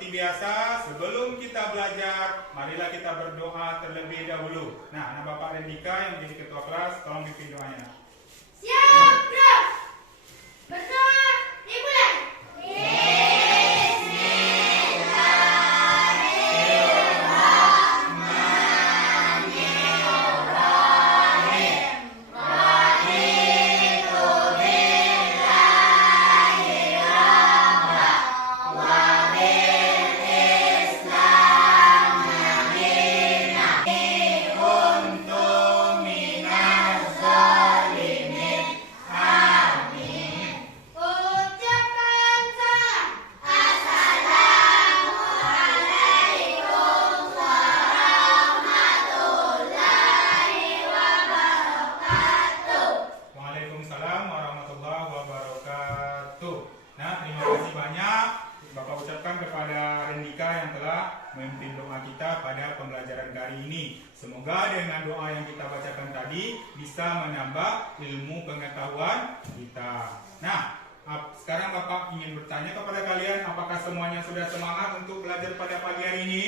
seperti biasa, sebelum kita belajar, marilah kita berdoa terlebih dahulu. Nah, anak Bapak Rendika yang menjadi ketua kelas, tolong pimpin doanya. Siap, Prof. Berdoa dimulai. Ucapkan salam. Assalamualaikum warahmatullahi wabarakatuh. Waalaikumsalam warahmatullahi wabarakatuh. Nah, terima kasih banyak Bapak ucapkan kepada Rendika yang telah memimpin doa kita pada pembelajaran kali ini. Semoga dengan doa yang kita bacakan tadi bisa menambah ilmu pengetahuan kita. Nah, sekarang Bapak ingin bertanya kepada kalian, apakah semuanya sudah semangat untuk belajar pada pagi hari ini?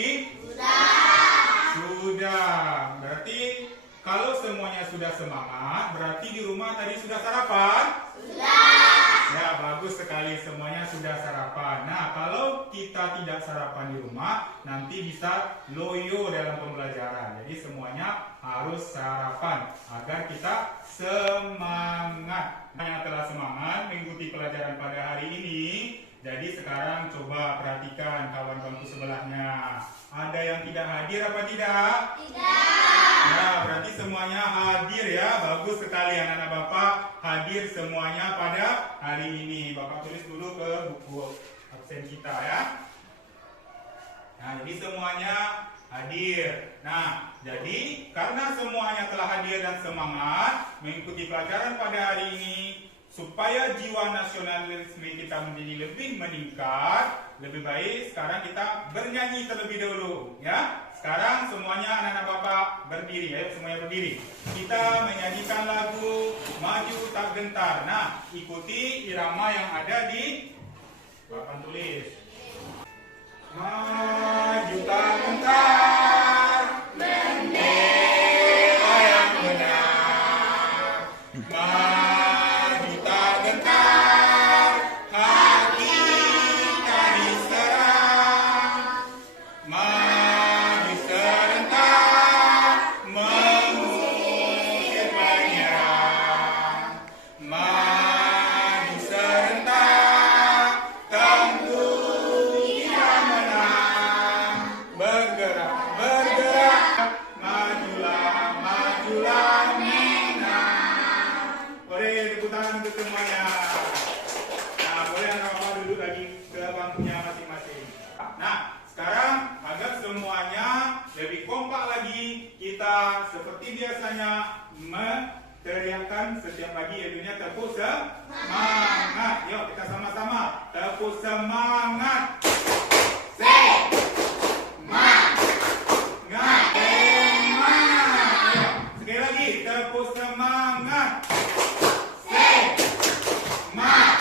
Sudah. Berarti kalau semuanya sudah semangat, berarti di rumah tadi sudah sarapan? Ya, bagus sekali, semuanya sudah sarapan. Nah, kalau kita tidak sarapan di rumah, nanti bisa loyo dalam pembelajaran. Jadi semuanya harus sarapan agar kita semangat. Nah, yang telah semangat mengikuti pelajaran pada hari ini, jadi sekarang coba perhatikan kawan bangku sebelahnya. Ada yang tidak hadir apa tidak? Ya, berarti semuanya hadir ya. Bagus sekali anak-anak Bapak hadir semuanya pada hari ini. Bapak tulis dulu ke buku absen kita ya. Nah, jadi semuanya hadir. Nah, jadi karena semuanya telah hadir dan semangat mengikuti pelajaran pada hari ini, supaya jiwa nasionalisme kita menjadi lebih meningkat, lebih baik sekarang kita bernyanyi terlebih dahulu ya. Sekarang semuanya anak-anak Bapak berdiri, ayo semuanya berdiri. Kita menyanyikan lagu Maju Tak Gentar. Nah, ikuti irama yang ada di papan tulis. Maju tak gentar, bendera yang benar. Maju tak gentar, hati kami serang. Maju serentak, mengusir penyerang. Maju serentak, tentu kita menang. Bergerak, bergerak, majulah, majulah menang. Boleh tepuk tangan untuk semuanya. Nah, boleh anak-anak duduk lagi ke bangkunya masing-masing. Nah, sekarang agar semuanya lebih kompak lagi, kita seperti biasanya meneriakkan setiap pagi, yaitu tepuk semangat. Yuk kita sama-sama tepuk semangat. Semangat. Semangat. Yuk, sekali lagi tepuk semangat. Semangat.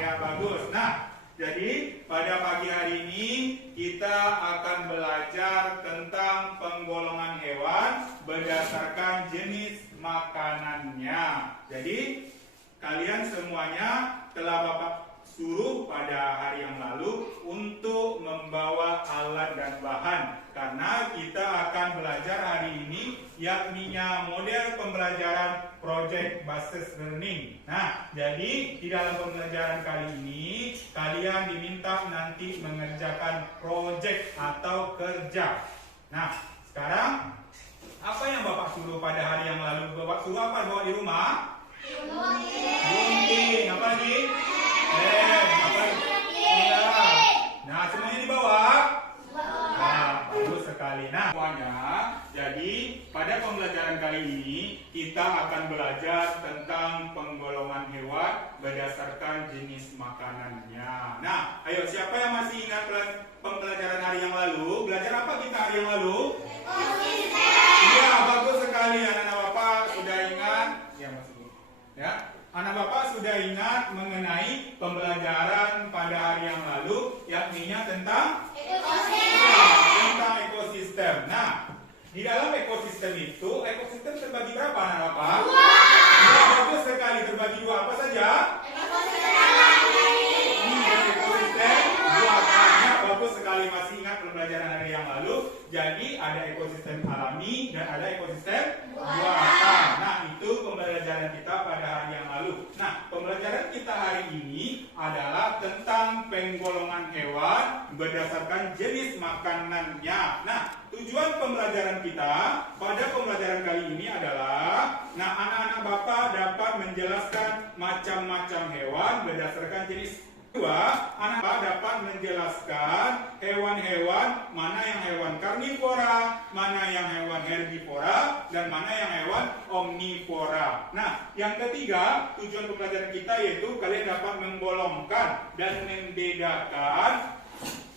Ya, bagus. Nah, jadi pada pagi hari ini kita akan belajar tentang penggolongan hewan berdasarkan jenis makanannya. Jadi kalian semuanya telah Bapak suruh pada hari yang lalu untuk membawa alat dan bahan, karena kita akan belajar hari ini yakninya model pembelajaran project based learning. Nah, jadi di dalam pembelajaran kali ini kalian diminta nanti mengerjakan project atau kerja. Nah, sekarang apa yang Bapak suruh pada hari yang lalu? Bapak suruh apa bawa di rumah? Gunting. Apa lagi? Apa? Ya. Nah, semuanya dibawa? Nah, bagus sekali. Nah, semuanya, jadi pada pembelajaran kali ini kita akan belajar tentang penggolongan hewan berdasarkan jenis makanannya. Nah, ayo siapa yang masih ingat pembelajaran hari yang lalu? Belajar apa kita hari yang lalu? Iya, bagus sekali. Anak-anak Bapak sudah ingat? Ya, masih. Ya, anak Bapak sudah ingat mengenai pembelajaran pada hari yang lalu, yakninya tentang ekosistem. Nah, di dalam ekosistem itu, ekosistem terbagi berapa anak Bapak? Ya, bagus sekali, terbagi dua. Apa saja? Ekosistem buatannya bagus sekali, masih ingat pembelajaran hari yang lalu. Jadi ada ekosistem alami dan ada ekosistem buatan. Nah, itu pembelajaran kita pada hari yang lalu. Nah, pembelajaran kita hari ini adalah tentang penggolongan hewan berdasarkan jenis makanannya. Nah, tujuan pembelajaran kita pada pembelajaran kali ini adalah, nah, anak-anak Bapak dapat menjelaskan macam-macam hewan berdasarkan jenis. Kedua, anak Bapak dapat menjelaskan hewan-hewan, mana yang hewan karnivora, mana yang hewan herbivora, dan mana yang hewan omnivora. Nah, yang ketiga, tujuan pembelajaran kita yaitu kalian dapat menggolongkan dan membedakan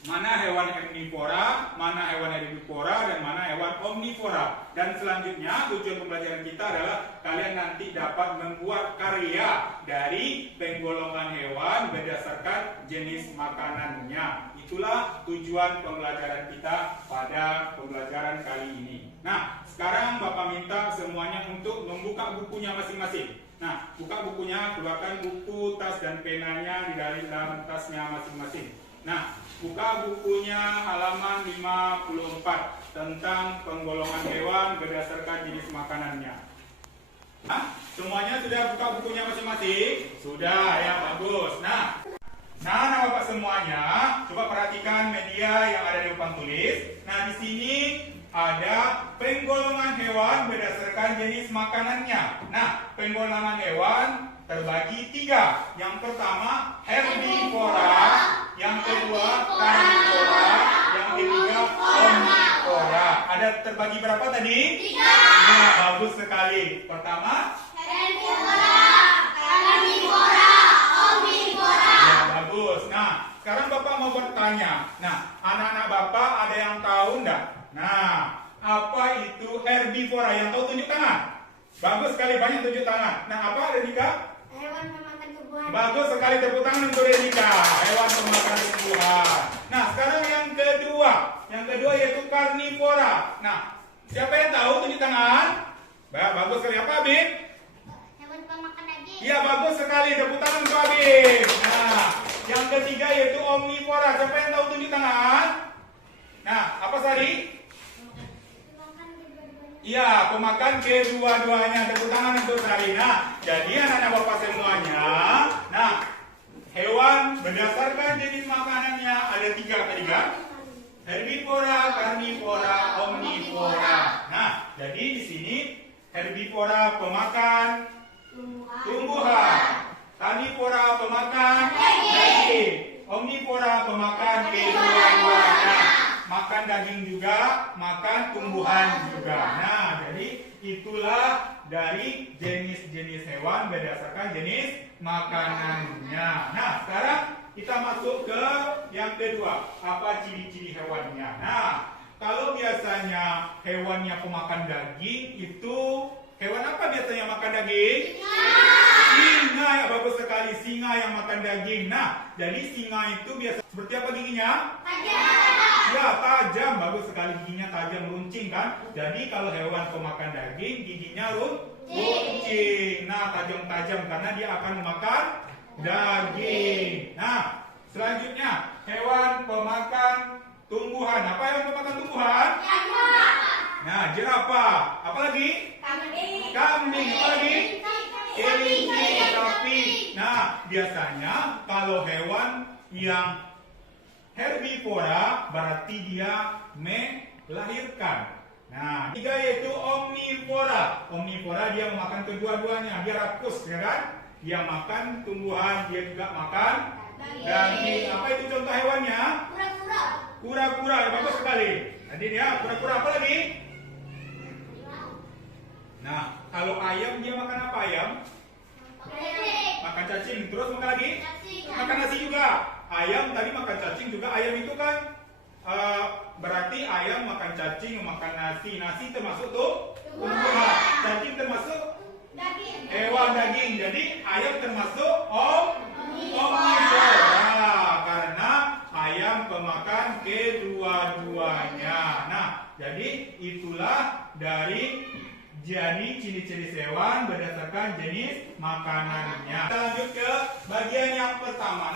mana hewan herbivora, mana hewan herbivora, dan mana hewan omnivora. Dan selanjutnya tujuan pembelajaran kita adalah kalian nanti dapat membuat karya dari penggolongan hewan berdasarkan jenis makanannya. Itulah tujuan pembelajaran kita pada pembelajaran kali ini. Nah, sekarang Bapak minta semuanya untuk membuka bukunya masing-masing. Nah, buka bukunya, keluarkan buku, tas, dan penanya di dalam tasnya masing-masing. Nah, buka bukunya halaman 54 tentang penggolongan hewan berdasarkan jenis makanannya. Nah, semuanya sudah buka bukunya masing-masing? Sudah, ya, bagus. Nah, anak Bapak semuanya, coba perhatikan media yang ada di papan tulis. Nah, di sini ada penggolongan hewan berdasarkan jenis makanannya. Nah, penggolongan hewan terbagi 3. Yang pertama herbivora, yang kedua karnivora, yang ketiga omnivora. Ada terbagi berapa tadi? 3. Nah, bagus sekali. Pertama Herbivora, karnivora, omnivora. ya, bagus. Nah, sekarang Bapak mau bertanya. Nah, anak-anak Bapak ada yang tahu enggak? Nah, apa itu herbivora? Yang tahu tunjuk tangan. Bagus sekali, banyak tunjuk tangan. Nah, apa Renika? Hewan pemakan tumbuhan. Bagus sekali, tepuk tangan untuk Renika. Hewan pemakan tumbuhan. Nah, sekarang yang kedua. Yang kedua yaitu karnivora. Nah, siapa yang tahu tunjuk tangan? Bagus sekali. Apa, Abid? Hewan pemakan daging. Iya, bagus sekali. Tepuk tangan untuk Abid. Nah, yang ketiga yaitu omnivora. Siapa yang tahu tunjuk tangan? Nah, apa tadi? Pemakan kedua-duanya. Iya, pemakan kedua-duanya. Tepuk tangan untuk Sarina. Jadi anak-anak Bapak semuanya, nah, hewan berdasarkan jenis makanannya ada 3 tadi kan? Herbivora, karnivora, omnivora. Nah, jadi di sini herbivora pemakan tumbuhan, karnivora pemakan daging, omnivora pemakan kedua-duanya. Makan daging juga, makan tumbuhan juga. Nah, jadi itulah dari jenis-jenis hewan berdasarkan jenis makanannya. Nah, sekarang kita masuk ke yang kedua. Apa ciri-ciri hewannya? Nah, kalau biasanya hewannya pemakan daging, itu hewan apa biasanya makan daging? Singa, ya, bagus sekali. Singa yang makan daging. Nah, jadi singa itu biasa seperti apa giginya? Ya, tajam. Bagus sekali, giginya tajam, runcing kan? Jadi kalau hewan pemakan daging, giginya runcing. Nah, tajam-tajam karena dia akan memakan daging. Nah, selanjutnya hewan pemakan tumbuhan. Apa hewan pemakan tumbuhan? Nah, jerapah. Apa lagi? Kambing. Apa lagi? Kelinci, sapi. Nah, biasanya kalau hewan yang herbivora berarti dia melahirkan. Nah, 3 yaitu omnivora. Omnivora dia memakan kedua-duanya, dia rakus, ya kan? Dia makan tumbuhan, dia juga makan daging. Apa itu contoh hewannya? Kura-kura, ya, bagus sekali. Jadi dia kura-kura. Apa lagi? Nah, kalau ayam dia makan apa ayam? Makan cacing. Terus makan lagi? Makan nasi juga. Ayam tadi makan cacing juga. Ayam itu kan berarti ayam makan cacing, makan nasi. Nasi termasuk tuh tumbuhan. Cacing termasuk hewan daging. Jadi ayam termasuk Omnivora, karena ayam pemakan kedua-duanya. Nah, jadi itulah dari ciri-ciri hewan berdasarkan jenis makanannya. Kita lanjut ke bagian yang pertama,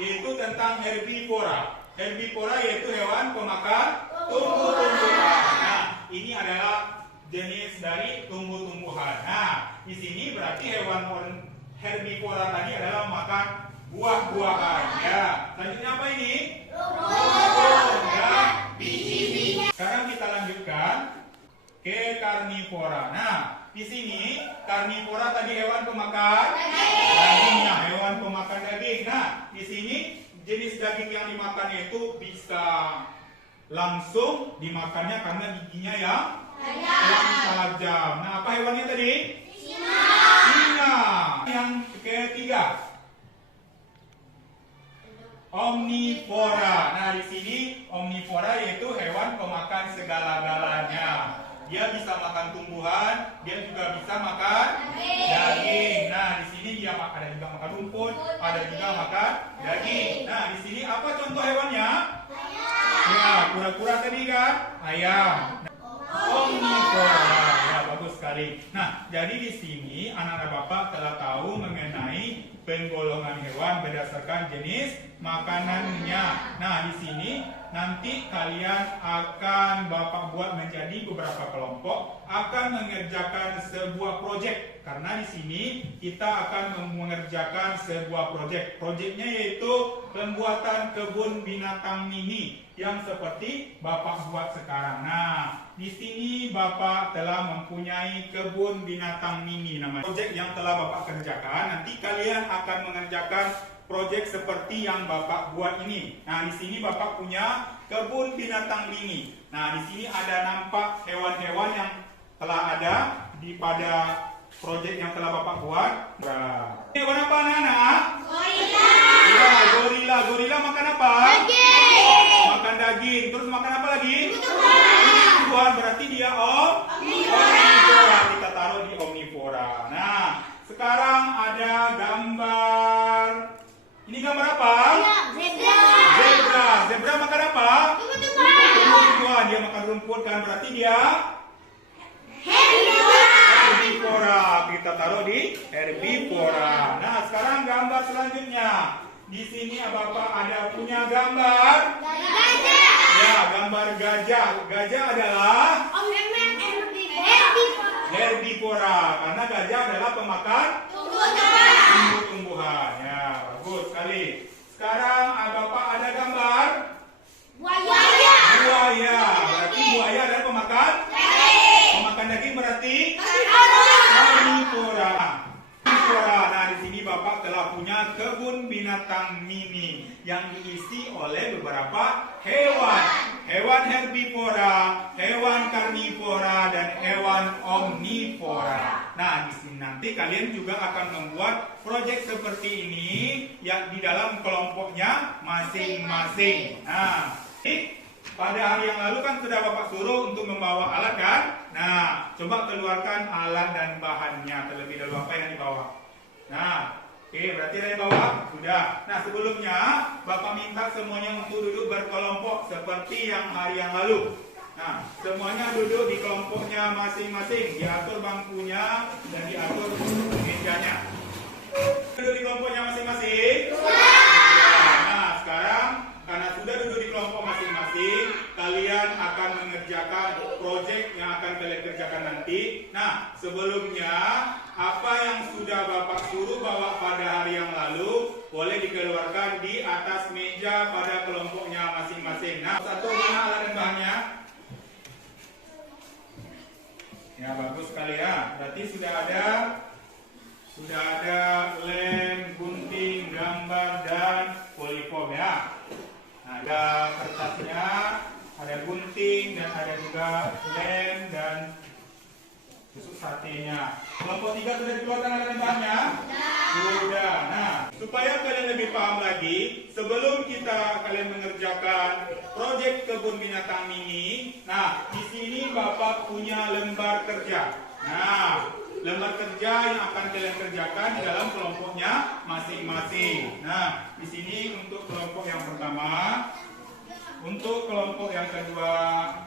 yaitu tentang herbivora. Herbivora yaitu hewan pemakan tumbuh-tumbuhan. Nah, ini adalah jenis dari tumbuh-tumbuhan. Nah, di sini berarti hewan herbivora tadi adalah makan buah-buahan. Ya, selanjutnya apa ini? Rumput dan biji-biji. Sekarang kita lanjutkan ke karnivora. Nah, di sini karnivora tadi hewan pemakan dagingnya, hewan pemakan daging. Nah, di sini jenis daging yang dimakannya itu bisa langsung dimakannya karena giginya yang tajam. Nah, apa hewannya tadi? Singa. Yang ketiga, omnivora. Nah, di sini omnivora yaitu hewan pemakan segala-galanya. Dia bisa makan tumbuhan, dia juga bisa makan daging. Nah, di sini dia ada juga makan rumput, ada juga makan daging. Nah, di sini apa contoh hewannya? Ya, kura-kura tadi kan? Ayam. Omnivora. Ya, bagus sekali. Nah, jadi di sini anak-anak Bapak telah tahu mengenai penggolongan hewan berdasarkan jenis makanannya. Nah, di sini nanti kalian akan Bapak buat menjadi beberapa kelompok, akan mengerjakan sebuah proyek. Karena di sini kita akan mengerjakan sebuah proyek. Proyeknya yaitu pembuatan kebun binatang mini yang seperti Bapak buat sekarang. Nah, di sini Bapak telah mempunyai kebun binatang mini namanya. Proyek yang telah Bapak kerjakan, nanti kalian akan mengerjakan proyek seperti yang Bapak buat ini. Nah, di sini Bapak punya kebun binatang mini. Nah, di sini ada nampak hewan-hewan yang telah ada pada proyek yang telah Bapak buat. Nah, ini hewan apa anak-anak? Gorila. Ya, gorila. Gorila makan apa? Daging. Makan daging. Terus makan apa lagi? Tumbuhan. Berarti dia omnivora. Kita taruh di omnivora. Nah, sekarang ada gambar. Ini gambar apa? Zebra. Zebra makan apa? Tumbuh-tumbuhan. Dia makan rumput kan, berarti dia herbivora. Kita taruh di herbivora. Nah, sekarang gambar selanjutnya. Di sini Bapak ada punya gambar gajah. Ya, gambar gajah. Gajah adalah herbivora karena gajah adalah pemakan tumbuh-tumbuhan. Ya, bagus sekali. Sekarang Bapak ada gambar buaya. Berarti buaya adalah pemakan daging, berarti karnivora. Nah, di sini Bapak telah punya kebun binatang mini yang diisi oleh beberapa hewan. Hewan herbivora, hewan karnivora, dan hewan omnivora. Nah, di sini nanti kalian juga akan membuat proyek seperti ini yang di dalam kelompoknya masing-masing. Nah, pada hari yang lalu kan sudah Bapak suruh untuk membawa alat kan? Nah, coba keluarkan alat dan bahannya terlebih dahulu. Apa yang dibawa? Nah, oke, berarti dari bawah sudah. Nah, sebelumnya Bapak minta semuanya untuk duduk berkelompok seperti yang hari yang lalu. Nah, semuanya duduk di kelompoknya masing-masing, diatur bangkunya dan diatur mejanya. Duduk di kelompoknya masing-masing. Nah, sekarang karena sudah duduk di kelompok masing-masing, kalian akan mengerjakan proyek yang akan kalian kerjakan nanti. Nah, sebelumnya apa yang sudah Bapak suruh bawa pada hari yang lalu boleh dikeluarkan di atas meja pada kelompoknya masing-masing. Nah, satu mana alat dan bahannya? Ya, bagus sekali ya. Berarti sudah ada lem, gunting, gambar, dan polyfoam ya. Nah, ada kertasnya, ada gunting, dan ada juga lem dan tusuk satenya. Kelompok 3 sudah dikeluarkan alat dan bahannya? Sudah. Nah, supaya kalian lebih paham lagi, sebelum kalian mengerjakan proyek kebun binatang mini, nah, di sini Bapak punya lembar kerja. Nah, lembar kerja yang akan kalian kerjakan di dalam kelompoknya masing-masing. Nah, di sini untuk kelompok yang pertama, untuk kelompok yang kedua,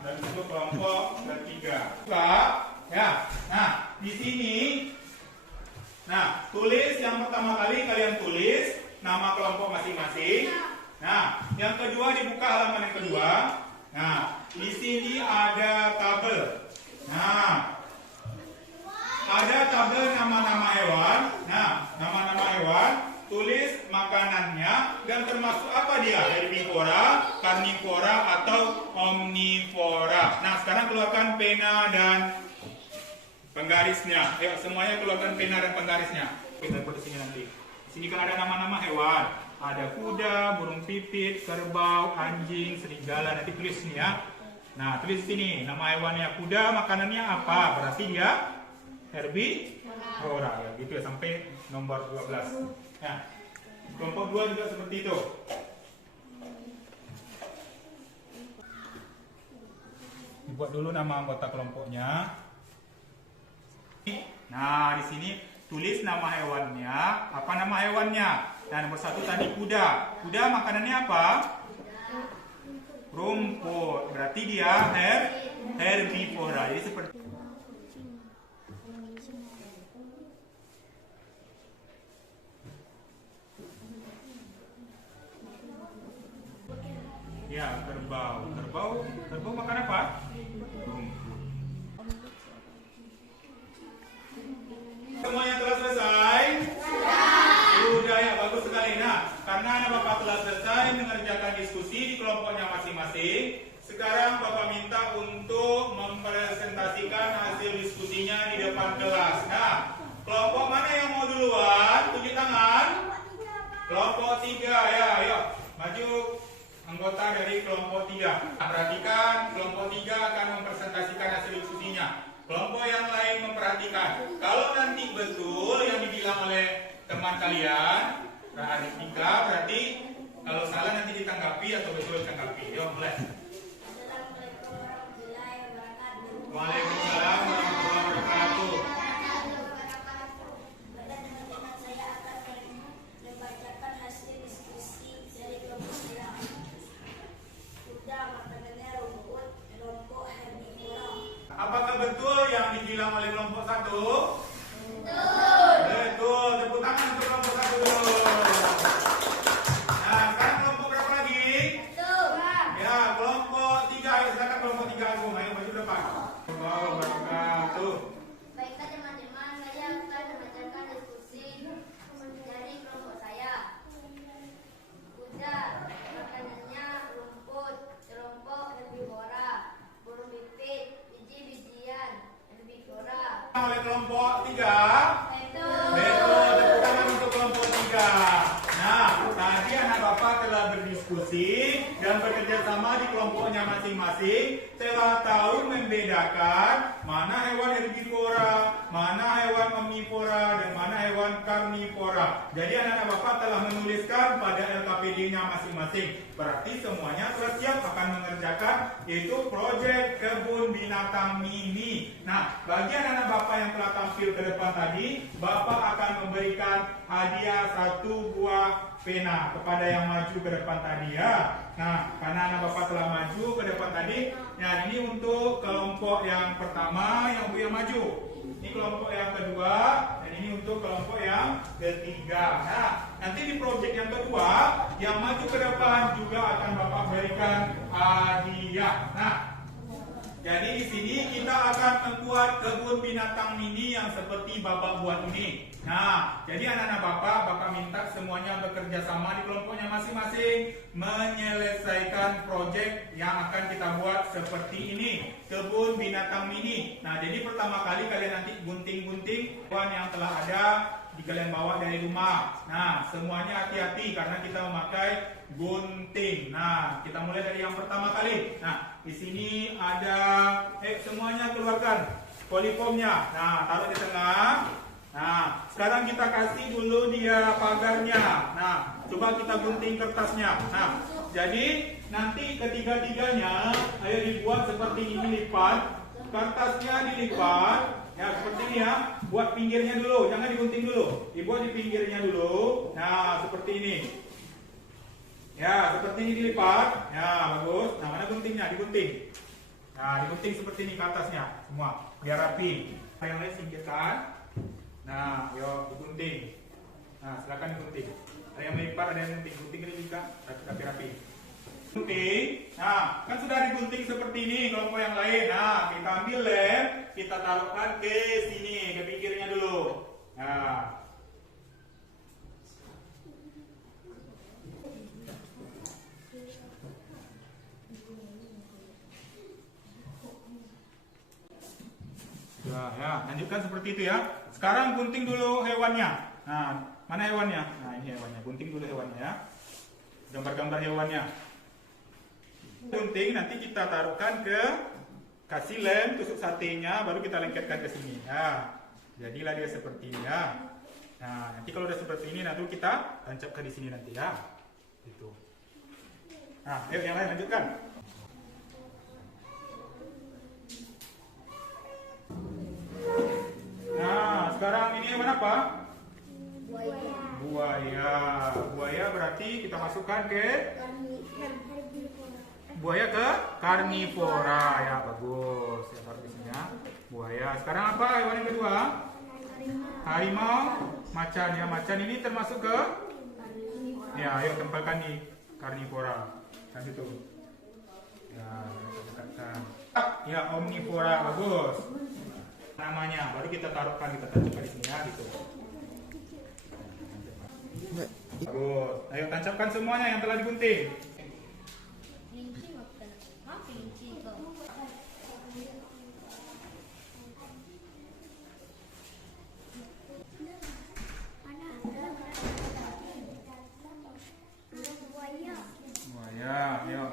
dan untuk kelompok ketiga. Ya. Nah, di sini, nah, tulis yang pertama kali kalian tulis nama kelompok masing-masing. Nah, yang kedua dibuka halaman yang kedua. Nah, di sini ada tabel. Nah, ada tabel nama-nama hewan. Nah, nama-nama hewan, tulis makanannya dan termasuk apa dia? Herbivora, karnivora atau omnivora. Nah, sekarang keluarkan pena dan penggarisnya. Ayo semuanya keluarkan pena dan penggarisnya. Kita buat di sini nanti. Di sini kan ada nama-nama hewan. Ada kuda, burung pipit, kerbau, anjing, serigala. Nanti tulis sini ya. Nah, tulis sini nama hewannya kuda, makanannya apa? Berarti dia herbivora ya, gitu ya, sampai nomor 12. Nah, kelompok 2 juga seperti itu. Dibuat dulu nama anggota kelompoknya. Nah, di sini tulis nama hewannya. Apa nama hewannya? Nah, nomor 1 tadi kuda. Kuda makanannya apa? Rumput. Berarti dia herbivora. Jadi seperti ya, kerbau. Kerbau makan apa? Rumput. Semuanya telah selesai? Sudah ya, bagus sekali. Nah, karena anak Bapak telah selesai mengerjakan diskusi di kelompoknya masing-masing, sekarang Bapak minta untuk mempresentasikan hasil diskusinya di depan kelas. Nah, kelompok mana yang mau duluan? Tunjuk tangan. Kelompok 3 ya, ayo maju. Anggota dari kelompok 3. Perhatikan, kelompok 3 akan mempresentasikan hasil diskusinya. Kelompok yang lain memperhatikan. Kalau nanti betul yang dibilang oleh teman kalian, aritmika, berarti kalau salah nanti ditanggapi atau betul ditanggapi. Yuk, mulai. Waalaikumsalam warahmatullahi wabarakatuh. Saya akan membacakan hasil diskusi dari kelompok saya. Kuda makanannya rumput, kelompok herbivora. Apakah betul yang dibilang oleh kelompok 1? Betul. Betul. Tepuk tangan untuk kelompok 1 dulu. Nah, sekarang kelompok berapa lagi? Betul. Ya, kelompok 3. Ayo silakan kelompok 3 aku. Ayo maju depan. Wabarakatuh. Baiklah teman-teman, saya akan membacakan diskusi dari kelompok saya. Kuda makanannya rumput, kelompok herbivora, burung pipit, biji-bijian, herbivora. Oleh kelompok 3. Betul. Betul, tepuk tangan untuk kelompok 3. Nah, tadi anak Bapak telah berdiskusi dan bekerja sama di kelompoknya masing-masing, telah tahu membedakan mana hewan herbivora, mana hewan omnivora, dan mana hewan karnivora. Jadi anak-anak Bapak telah menuliskan pada LKPD-nya masing-masing. Berarti semuanya telah siap akan mengerjakan yaitu proyek kebun binatang mini. Nah, bagi anak-anak Bapak yang telah tampil ke depan tadi, Bapak akan memberikan hadiah 1 buah pena kepada yang maju ke depan tadi ya. Nah, karena anak Bapak telah maju ke depan tadi, nah ini untuk kelompok yang pertama yang maju. Ini kelompok yang kedua dan ini untuk kelompok yang ketiga. Nah, nanti di proyek yang kedua yang maju ke depan juga akan Bapak berikan hadiah. Nah, jadi di sini kita akan membuat kebun binatang mini yang seperti Bapak buat ini. Nah, jadi anak-anak Bapak minta semuanya bekerja sama di kelompoknya masing-masing menyelesaikan proyek yang akan kita buat seperti ini, kebun binatang mini. Nah, jadi pertama kali kalian nanti gunting-gunting hewan yang telah ada di kalian bawa dari rumah. Nah, semuanya hati-hati karena kita memakai gunting. Nah, kita mulai dari yang pertama kali. Nah, di sini ada semuanya keluarkan poliformnya. Nah, taruh di tengah. Nah, sekarang kita kasih dulu dia pagarnya. Nah, coba kita gunting kertasnya. Nah, jadi nanti ketiga-tiganya ayo dibuat seperti ini, lipat. Kertasnya dilipat, ya seperti ini ya. buat pinggirnya dulu, jangan digunting dulu. Dibuat di pinggirnya dulu. Nah, seperti ini. Ya, seperti ini dilipat. Ya, bagus. Nah, mana guntingnya? Digunting. Nah, digunting seperti ini ke atasnya semua, biar rapi. Yang lain singkirkan. Nah, yuk digunting. Nah, silakan digunting. Ada yang melipat, ada yang gunting. Gunting ini juga rapi-rapi. Gunting. Nah, kan sudah digunting seperti ini kelompok yang lain. Nah, kita ambil lem, kita taruhkan ke sini, ke pinggirnya dulu. Nah, ya, lanjutkan seperti itu ya. Sekarang gunting dulu hewannya. Nah, mana hewannya? Nah, ini hewannya. Gunting dulu hewannya ya. Gambar-gambar hewannya. Gunting, nanti kita taruhkan ke, kasih lem, tusuk satenya, baru kita lengketkan ke sini. Ya, jadilah dia seperti ini ya. Nah, nanti kalau udah seperti ini, nanti kita tancapkan di sini nanti ya. Gitu. Nah, ayo yang lain lanjutkan. Nah, sekarang ini hewan apa? Buaya. Buaya. Buaya berarti kita masukkan ke buaya ke karnivora ya, bagus. Ya, taruh di sini ya. Buaya. Sekarang apa hewan yang kedua? Harimau. Macan ya, macan ini termasuk ke? Ya, ayo tempelkan di karnivora. Nah, situ. Ya, dekatkan. Ya, omnivora, bagus. Namanya, baru kita taruhkan, kita tancapkan di sini ya, gitu. Bagus. Ayo tancapkan semuanya yang telah digunting. Kelinci makan. Hah, kelinci kok. Buaya. Buaya, ayo.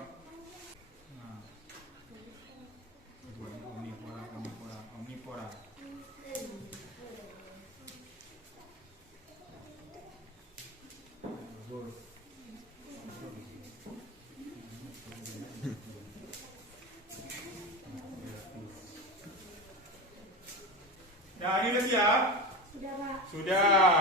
Nah. Buaya, omnivora, omnivora, omnivora. Bagus. Ya, ini udah siap? Sudah, Pak. Sudah.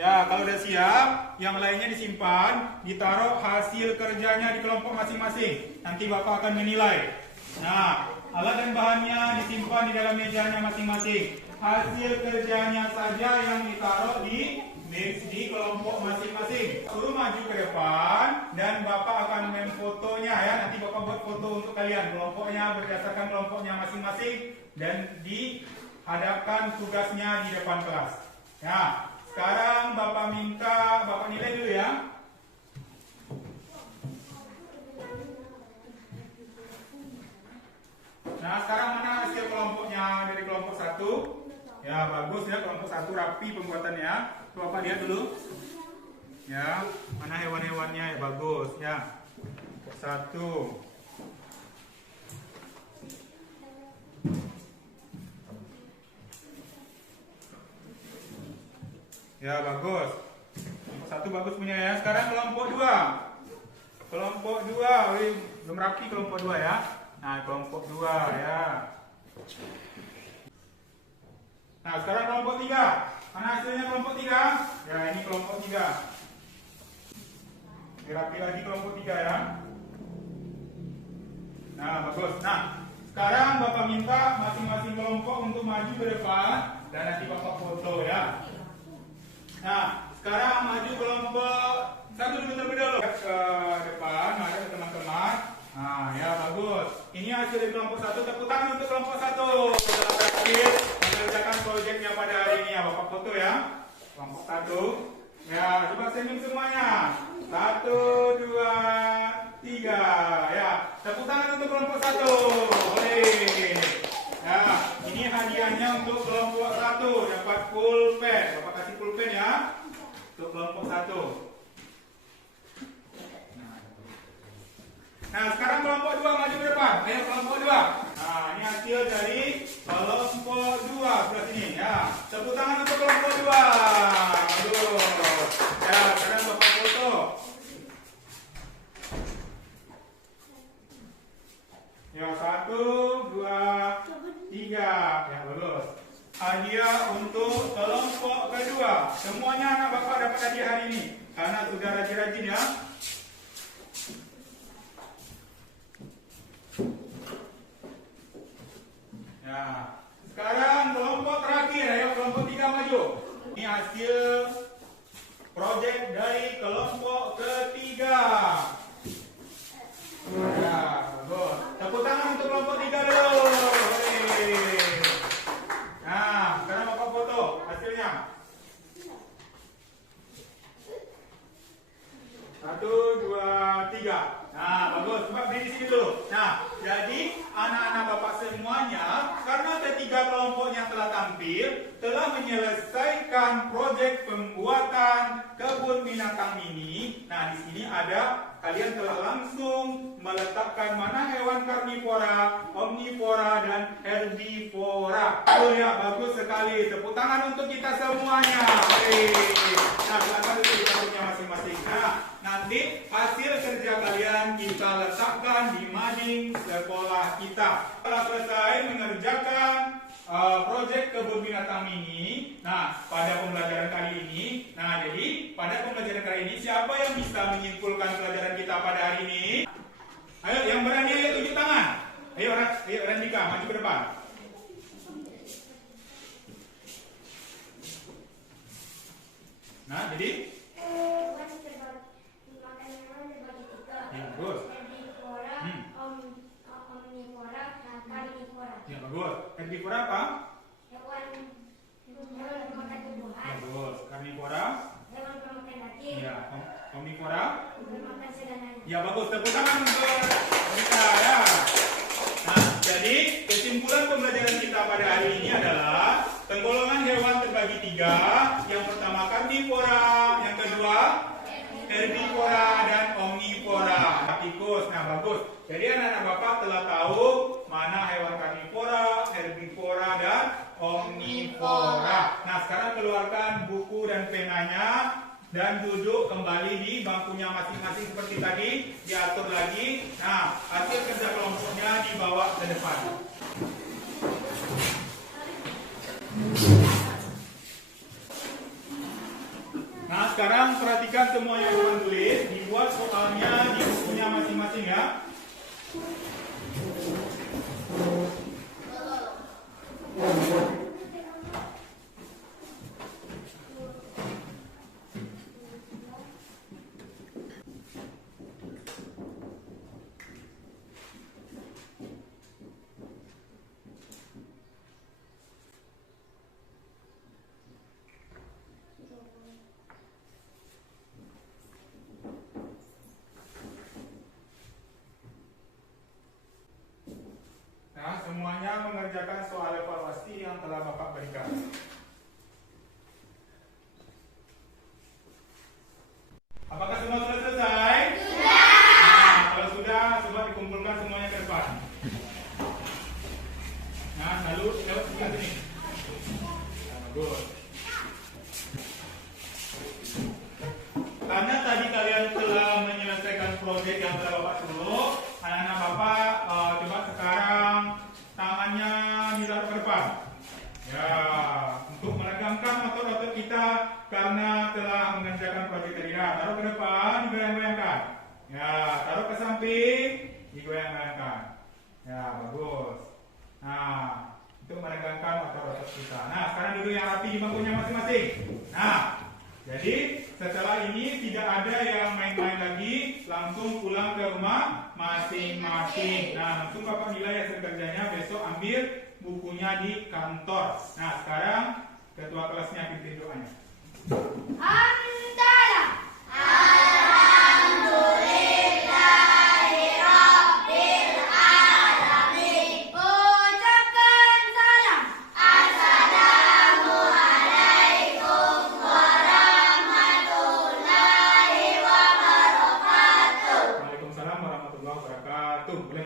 Ya, kalau udah siap, yang lainnya disimpan, ditaruh hasil kerjanya di kelompok masing-masing. Nanti Bapak akan menilai. Nah, alat dan bahannya disimpan di dalam mejanya masing-masing. Hasil kerjanya saja yang ditaruh di kelompok masing-masing. Suruh maju ke depan dan Bapak akan memfotonya ya. Nanti Bapak buat foto untuk kalian. Kelompoknya berdasarkan kelompoknya masing-masing dan dihadapkan tugasnya di depan kelas. Ya, sekarang Bapak minta Bapak nilai dulu ya. Nah, sekarang mana hasil kelompoknya dari kelompok 1? Ya, bagus ya, kelompok 1 rapi pembuatannya. Coba Bapak lihat dulu. Ya, mana hewan-hewannya ya, bagus ya. Kelompok 1. Ya, bagus. Kelompok 1 bagus punya ya. Sekarang kelompok 2. Kelompok 2, belum rapi kelompok 2 ya. Nah, kelompok 2 ya. Nah, sekarang kelompok 3. Mana hasilnya kelompok 3? Ya, ini kelompok 3. Rapi lagi kelompok 3 ya. Nah, bagus. Nah, sekarang Bapak minta masing-masing kelompok untuk maju ke depan dan nanti Bapak foto ya. Nah, sekarang maju kelompok 1 dulu terlebih dahulu. Ke depan, mari teman-teman. Nah, ya bagus. Ini hasil dari kelompok 1. Tepuk tangan untuk kelompok 1. Setelah berhasil mengerjakan proyeknya pada hari ini ya, Bapak foto ya. Kelompok 1. Ya, coba senyum semuanya. 1, 2, 3. Ya, tepuk tangan untuk kelompok 1. Boleh. Ya, ini hadiahnya untuk kelompok 1. Dapat pulpen. Bapak kasih pulpen ya. Untuk kelompok 1. Nah, sekarang kelompok 2 maju ke depan. Ayo kelompok 2. Nah, ini hasil dari kelompok 2 sebelah sini ya. Tepuk tangan untuk kelompok 2. Aduh. Ya, sekarang Bapak foto. Ya, 1, 2, 3. Ya, bagus. Hadiah untuk kelompok kedua. Semuanya anak bapak dapat hadiah hari ini karena sudah rajin-rajin ya. Nah, sekarang kelompok terakhir, ayo kelompok 3 maju. Ini hasil proyek dari kelompok ketiga. Ya, bagus. Tepuk tangan untuk kelompok 3 dulu. Hei. Nah, sekarang bapak foto hasilnya. 1, 2, 3. Nah, bagus. Coba berdiri di sini dulu. Nah, jadi anak-anak bapak semuanya, karena ketiga kelompok yang telah tampil telah menyelesaikan proyek pembuatan kebun binatang ini. Nah, di sini ada kalian telah langsung meletakkan mana hewan karnivora, omnivora, dan herbivora. Oh ya, bagus sekali. Tepuk tangan untuk kita semuanya. Oke. Nah, silakan dulu di kampungnya masing-masing. Nah, nanti hasil kerja kalian kita letakkan di mading sekolah kita. Setelah selesai mengerjakan proyek kebun binatang ini, nah pada pembelajaran kali ini, nah jadi pada pembelajaran kali ini siapa yang bisa menyimpulkan pelajaran kita pada hari ini? Ayo yang berani ayo tunjuk tangan. Ayo Randika maju ke depan. Nah jadi ya, bagus. Ya bagus. Herbivora apa? Bagus. Karnivora? Ya. Omnivora? Ya bagus. Tepuk tangan untuk kita ya. Nah, jadi kesimpulan pembelajaran kita pada hari ini adalah penggolongan hewan terbagi 3. Yang pertama karnivora, yang kedua herbivora dan omnivora. Tikus. Nah, bagus. Jadi anak-anak bapak telah tahu mana hewan karnivora, herbivora, dan omnivora. Nah, sekarang keluarkan buku dan penanya dan duduk kembali di bangkunya masing-masing seperti tadi. Diatur lagi. Nah, hasil kerja kelompoknya dibawa ke depan. Nah, sekarang perhatikan semua yang tulis, dibuat soalnya di bukunya masing-masing ya. Nah, semuanya mengerjakan soal evaluasi yang telah Bapak berikan. Apakah semua sudah selesai? Sudah. Nah, kalau sudah, coba dikumpulkan semuanya ke depan. Nah, lalu lewat sebelah sini. Nah, bagus. Karena tadi kalian telah menyelesaikan proyek yang telah Bapak suruh, anak-anak Bapak coba sekarang tangannya ditaruh ke depan. Ya, untuk meregangkan otot-otot kita karena telah mengerjakan proyek tadi. Nah, taruh ke depan, digoyang-goyangkan. Ya, taruh ke samping, digoyang-goyangkan. Ya, bagus. Nah, untuk meregangkan otot-otot kita. Nah, sekarang duduk yang rapi di bangkunya masing-masing. Nah, jadi setelah ini tidak ada yang main-main lagi, langsung pulang ke rumah masing-masing. Nah, langsung Bapak nilai hasil kerjanya, besok ambil bukunya di kantor. Nah, sekarang ketua kelasnya pimpin doanya. Waalaikumsalam warahmatullahi wabarakatuh. Boleh